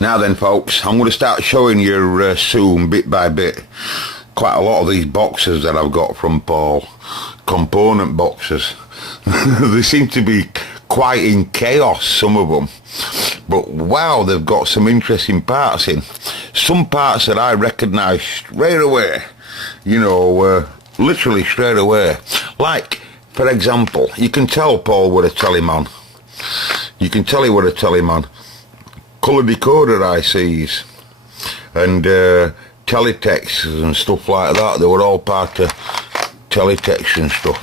Now then, folks, I'm going to start showing you soon, bit by bit, quite a lot of these boxes that I've got from Paul. Component boxes. They seem to be quite in chaos, some of them. But wow, they've got some interesting parts in. Some parts that I recognise straight away. You know, literally straight away. Like, for example, you can tell Paul were a teleman. You can tell he were a teleman. Colour decoder ICs and teletexts and stuff like that. They were all part of teletext and stuff.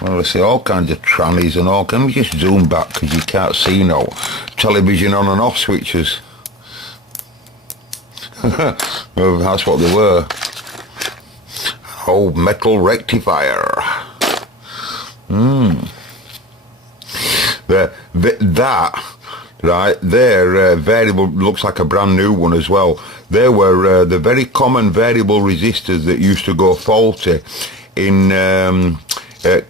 Well, I see all kinds of trannies and all. Can we just zoom back because you can't see now? Television on and off switches. Well, that's what they were. Old metal rectifier. That, right, their variable, looks like a brand new one as well. They were the very common variable resistors that used to go faulty in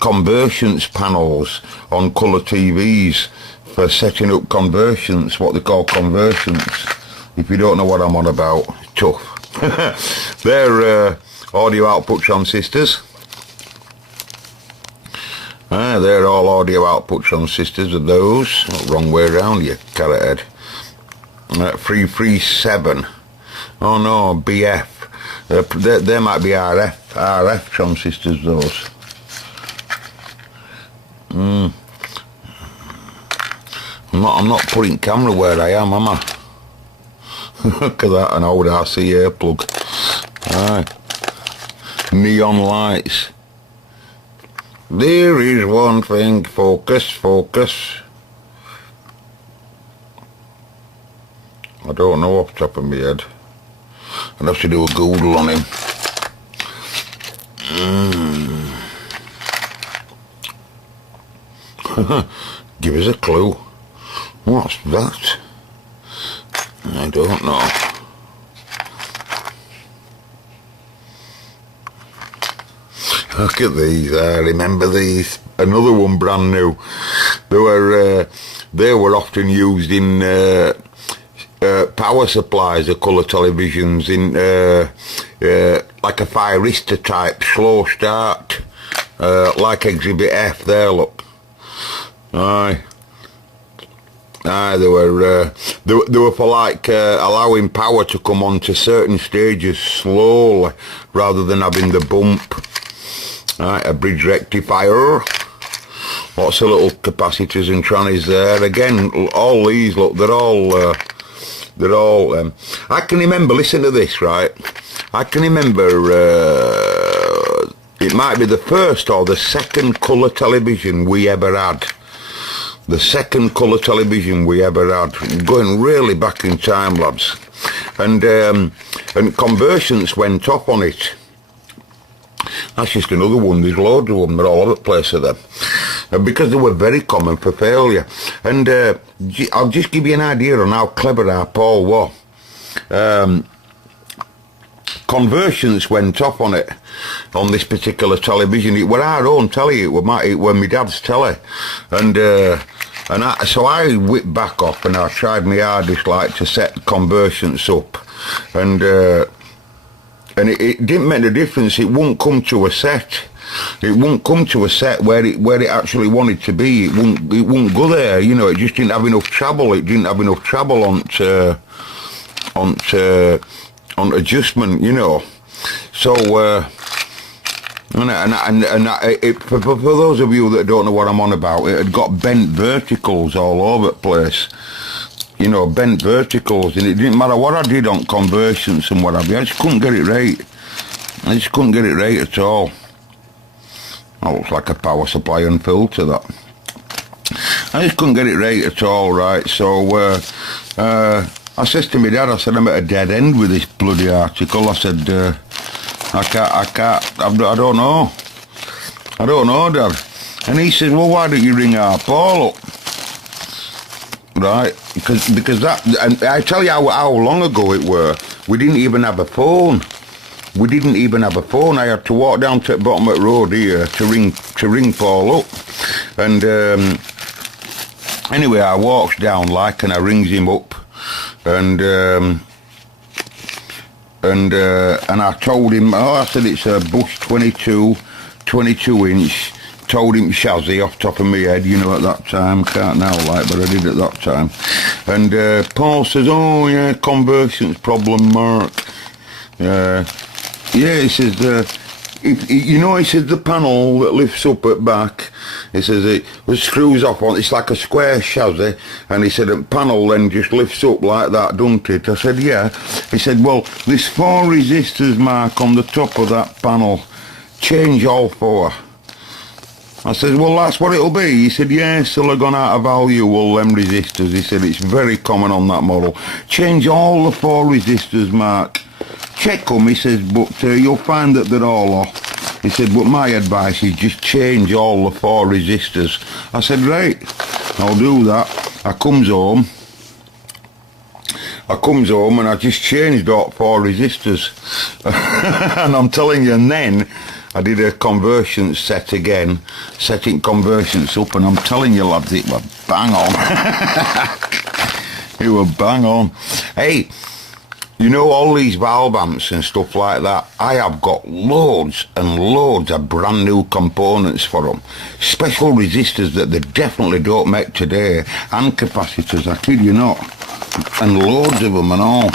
conversions panels on colour TVs for setting up conversions, what they call conversions. If you don't know what I'm on about, tough. They're audio output transistors. They're all audio output transistors of those. Wrong way around, you carrot head. 337. Oh no, BF. They might be RF transistors, those. I'm not putting camera where I am I? Because that's an old RCA plug. Neon lights. There is one thing. Focus, focus. I don't know off the top of my head. I'd have to do a Google on him. Give us a clue. What's that? I don't know. Look at these. I remember these. Another one brand new. They were often used in power supplies of colour televisions, in like a firista type slow start, like Exhibit F there, look. Aye, they were for like allowing power to come onto certain stages slowly rather than having the bump. Right, a bridge rectifier. Lots of little capacitors and trannies there. Again, all these, look, they're all I can remember, listen to this, right? I can remember, it might be the first or the second colour television we ever had. The second colour television we ever had. Going really back in time, lads. And conversions went up on it. That's just another one. There's loads of them. They're all over the place of them. Because they were very common for failure. And I'll just give you an idea on how clever our Paul was. Conversions went up on it, on this particular television. It were our own telly. It were my dad's telly. So I whipped back off and I tried my hardest like to set conversions up. And it didn't make a difference. It wouldn't come to a set. It wouldn't come to a set where it actually wanted to be. It wouldn't go there. You know, it just didn't have enough trouble. It didn't have enough trouble on adjustment. You know, so for those of you that don't know what I'm on about, it had got bent verticals all over the place. You know, bent verticals, and it didn't matter what I did on conversions and what have you. I just couldn't get it right. I just couldn't get it right at all. That looks like a power supply and filter, that. I just couldn't get it right at all, right? So I says to my dad, I said, I'm at a dead end with this bloody article. I said, I don't know. I don't know, Dad. And he said, well, why don't you ring our Paul up? Right, because that, and I tell you how long ago it were. We didn't even have a phone. We didn't even have a phone. I had to walk down to the bottom of the road here to ring Paul up, and Anyway, I walks down like, and I rings him up, and I told him, I said it's a Bush 22 inch. Told him chassis off top of my head, at that time. Can't now, like, but I did at that time. And Paul says, oh yeah, conversion's problem, Mark. Yeah, he says, he says the panel that lifts up at back, he says it screws off on, it's like a square chassis, and he said the panel then just lifts up like that, don't it? I said, yeah. He said, well, there's 4 resistors, Mark, on the top of that panel. Change all 4. I said, well, that's what it'll be. He said, yeah, still have gone out of value, all them resistors. He said, it's very common on that model. Change all the 4 resistors, Mark. Check them, he says, but you'll find that they're all off. He said, but my advice is just change all the 4 resistors. I said, right, I'll do that. I comes home and I just changed all 4 resistors. And I'm telling you, and then I did a conversion set again, setting conversions up, and I'm telling you, lads, it was bang on. It was bang on. Hey, all these valve amps and stuff like that, I have got loads and loads of brand new components for them. Special resistors that they definitely don't make today, and capacitors, I kid you not. And loads of them and all.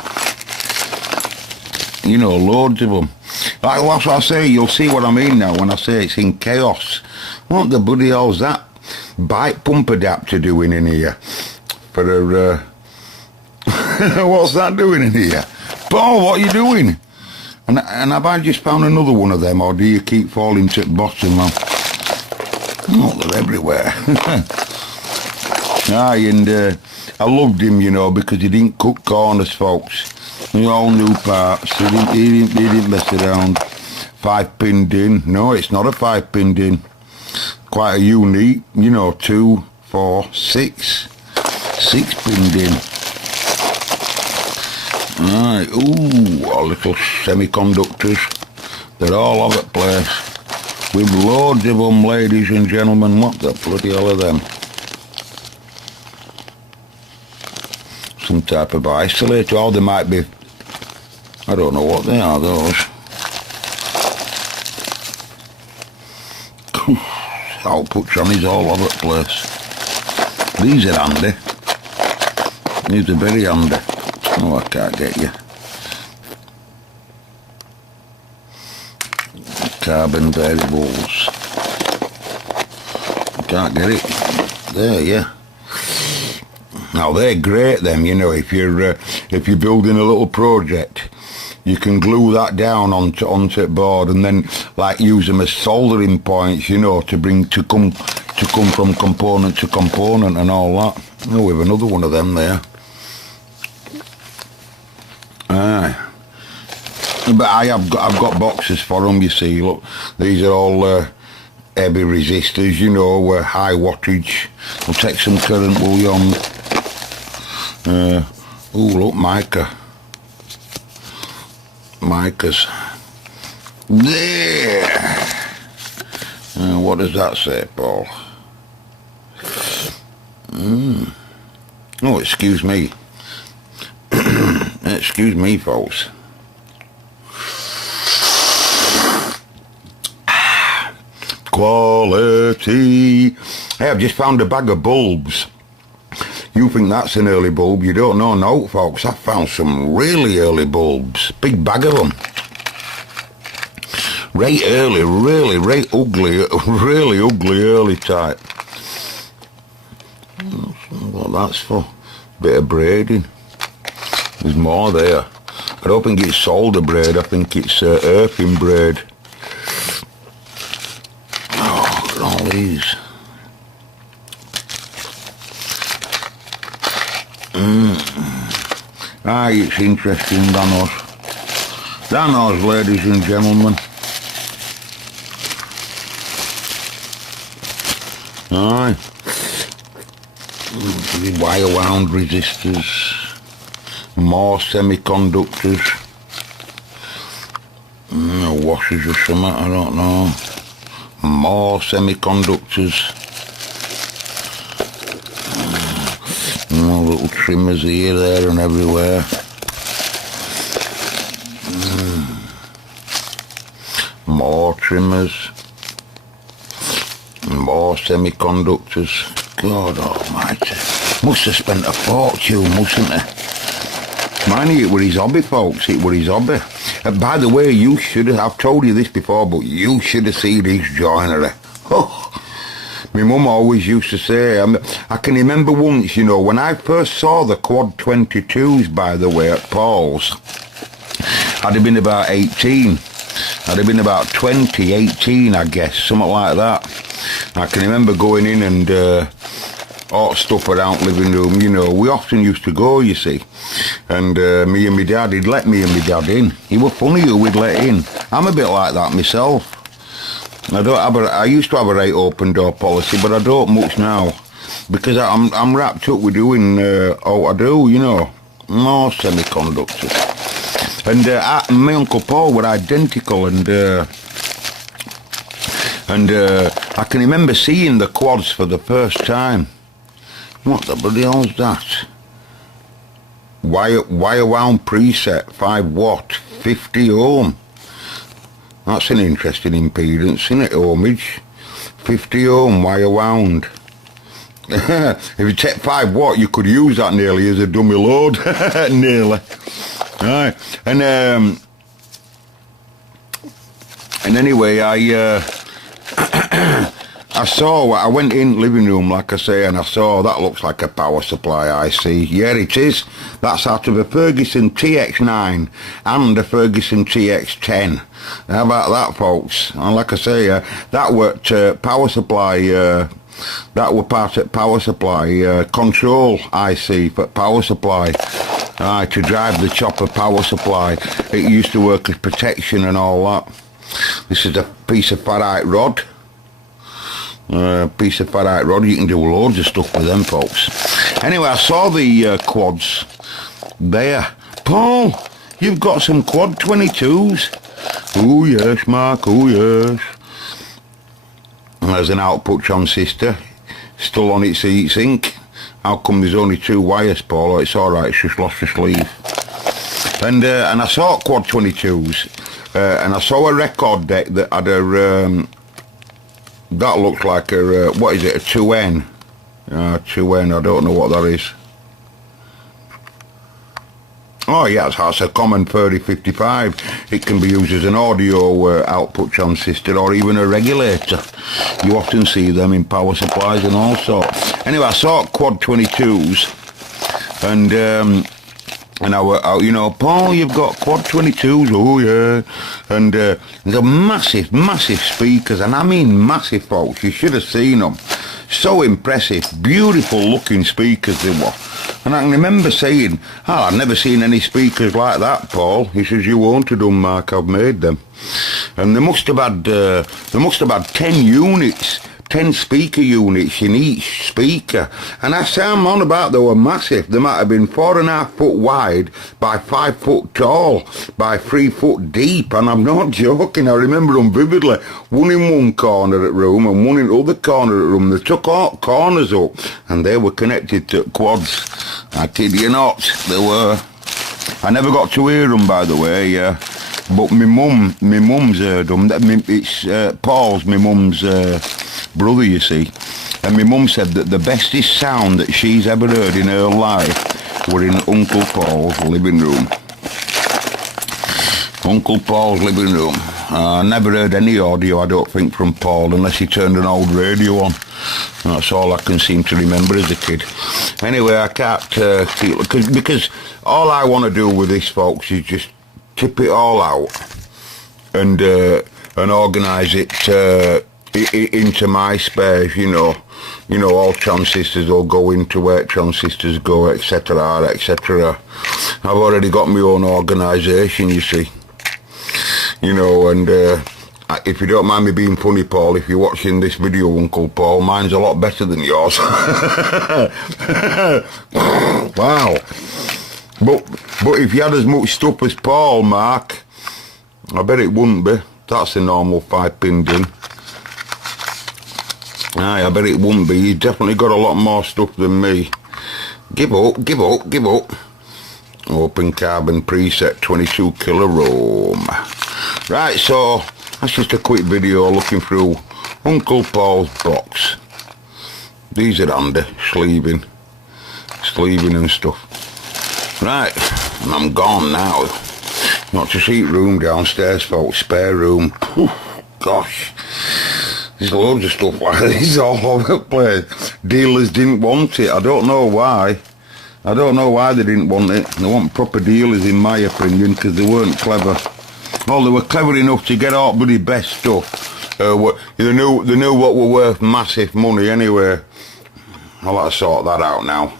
Loads of them. Like, that's what I say, you'll see what I mean now when I say it's in chaos. What the bloody hell's that bike pump adapter doing in here? For a, what's that doing in here? Paul, what are you doing? And have I just found another one of them, or do you keep falling to the bottom, man? Oh, they're everywhere. Aye, and I loved him, because he didn't cut corners, folks. All new parts. He didn't mess around. 5-pin din. No, it's not a 5-pin din. Quite a unique, 2, 4, 6. 6-pin din. Right, ooh, our little semiconductors. They're all over the place. With loads of them, ladies and gentlemen. What the bloody hell are them? Some type of isolator. Oh, they might be, I don't know what they are, those. Outputs on is all over the place. These are handy. These are very handy. Oh, I can't get you. Carbon variables. I can't get it. There, yeah. Now they're great, them. If you're building a little project, you can glue that down onto the board, and then like use them as soldering points, to come from component to component and all that. Oh, we have another one of them there. Aye. But I've got boxes for them, you see. Look, these are all heavy resistors, high wattage. We'll take some current, will you, on. Oh, look, micas. There. What does that say, Paul? Oh, excuse me. Excuse me, folks. Quality. Hey, I've just found a bag of bulbs. You think that's an early bulb? You don't know, no, folks. I found some really early bulbs. Big bag of them. Right early, right ugly, really ugly early type. What that's for? Bit of braiding. There's more there. I don't think it's solder braid. I think it's earthing braid. Oh, look at all these. Aye, it's interesting, Danos. Danos, ladies and gentlemen. Aye. Wire wound resistors. More semiconductors. Washers or something, I don't know. More semiconductors. trimmers here, there and everywhere. More trimmers. More semiconductors. God almighty. Must have spent a fortune, mustn't they? Mind you, it were his hobby, folks. It were his hobby. By the way, you should have, I've told you this before, but you should have seen his joinery. Oh, my mum always used to say, I can remember once, you know, when I first saw the Quad 22s, by the way, at Paul's, I'd have been about 18. I'd have been about 20, 18, I guess, something like that. I can remember going in and hot stuff around living room, you know. We often used to go, you see. And me and my dad, he'd let me and my dad in. He was funny who we'd let in. I'm a bit like that myself. I used to have a right open door policy, but I don't much now. Because I'm wrapped up with doing all I do, you know. More semiconductors. And my Uncle Paul were identical, and I can remember seeing the quads for the first time. What the bloody hell's that? Wire wound preset, 5 watt, 50 ohm. That's an interesting impedance, isn't it, ohmage? 50 ohm, wire wound. If you take 5 watt, you could use that nearly as a dummy load. Nearly. Right. And anyway, I went in living room, like I say, and I saw that looks like a power supply IC. Yeah, it is. That's out of a Ferguson TX9 and a Ferguson TX10. How about that, folks? And like I say, that worked power supply. That were part of power supply control IC for power supply. To drive the chopper power supply. It used to work as protection and all that. This is a piece of ferrite rod. Piece of ferrite rod. You can do loads of stuff with them, folks. Anyway, I saw the quads there. Paul, you've got some Quad 22s. Oh yes, Mark, oh yes. And there's an output transistor still on its heatsink. How come there's only 2 wires, Paul? Oh, it's alright, it's just lost the sleeve. And I saw Quad 22s, and I saw a record deck that had a, that looks like a, what is it, a 2N? 2N, I don't know what that is. Oh yes, that's a common 3055. It can be used as an audio output transistor or even a regulator. You often see them in power supplies and all sorts. Anyway, I saw Quad 22s, and I you know, Paul, you've got Quad 22s, oh yeah, and they're massive, massive speakers, and I mean massive, folks. You should have seen them. So impressive, beautiful looking speakers they were. And I can remember saying, oh, I've never seen any speakers like that, Paul. He says, you won't have done, Mark, I've made them. And they must have had 10 units, 10 speaker units in each speaker. And I say I'm on about they were massive. They might have been 4.5 foot wide by 5 foot tall by 3 foot deep. And I'm not joking. I remember them vividly. One in one corner of the room and one in the other corner of the room. They took all corners up and they were connected to quads. I kid you not. They were. I never got to hear them, by the way. But my mum's heard them. It's Paul's, my mum's brother, you see. And my mum said that the bestest sound that she's ever heard in her life were in Uncle Paul's living room. Uncle Paul's living room. I never heard any audio, I don't think, from Paul, unless he turned an old radio on. That's all I can seem to remember as a kid. Anyway, I can't keep, because all I want to do with this, folks, is just tip it all out and organise it into my space, you know. You know, all transistors will go into where transistors go, etc., etc. I've already got my own organisation, you see. You know, and if you don't mind me being funny, Paul, if you're watching this video, Uncle Paul, mine's a lot better than yours. Wow. But if you had as much stuff as Paul, Mark, I bet it wouldn't be. That's a normal 5-pin DIN. Aye, I bet it wouldn't be. You've definitely got a lot more stuff than me. Give up, give up, give up. Open carbon preset 22 kilo Rome. Right, so that's just a quick video looking through Uncle Paul's box. These are handy, sleeving and stuff. Right, and I'm gone now. Not to seat room downstairs, folks, spare room. Whew, gosh, there's loads of stuff like this all over the place. Dealers didn't want it, I don't know why. I don't know why they didn't want it. They want proper dealers in my opinion, because they weren't clever. Well, they were clever enough to get all bloody best stuff. They knew what were worth massive money anyway. I'll have to sort that out now.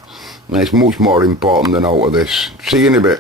And it's much more important than out of this. See you in a bit.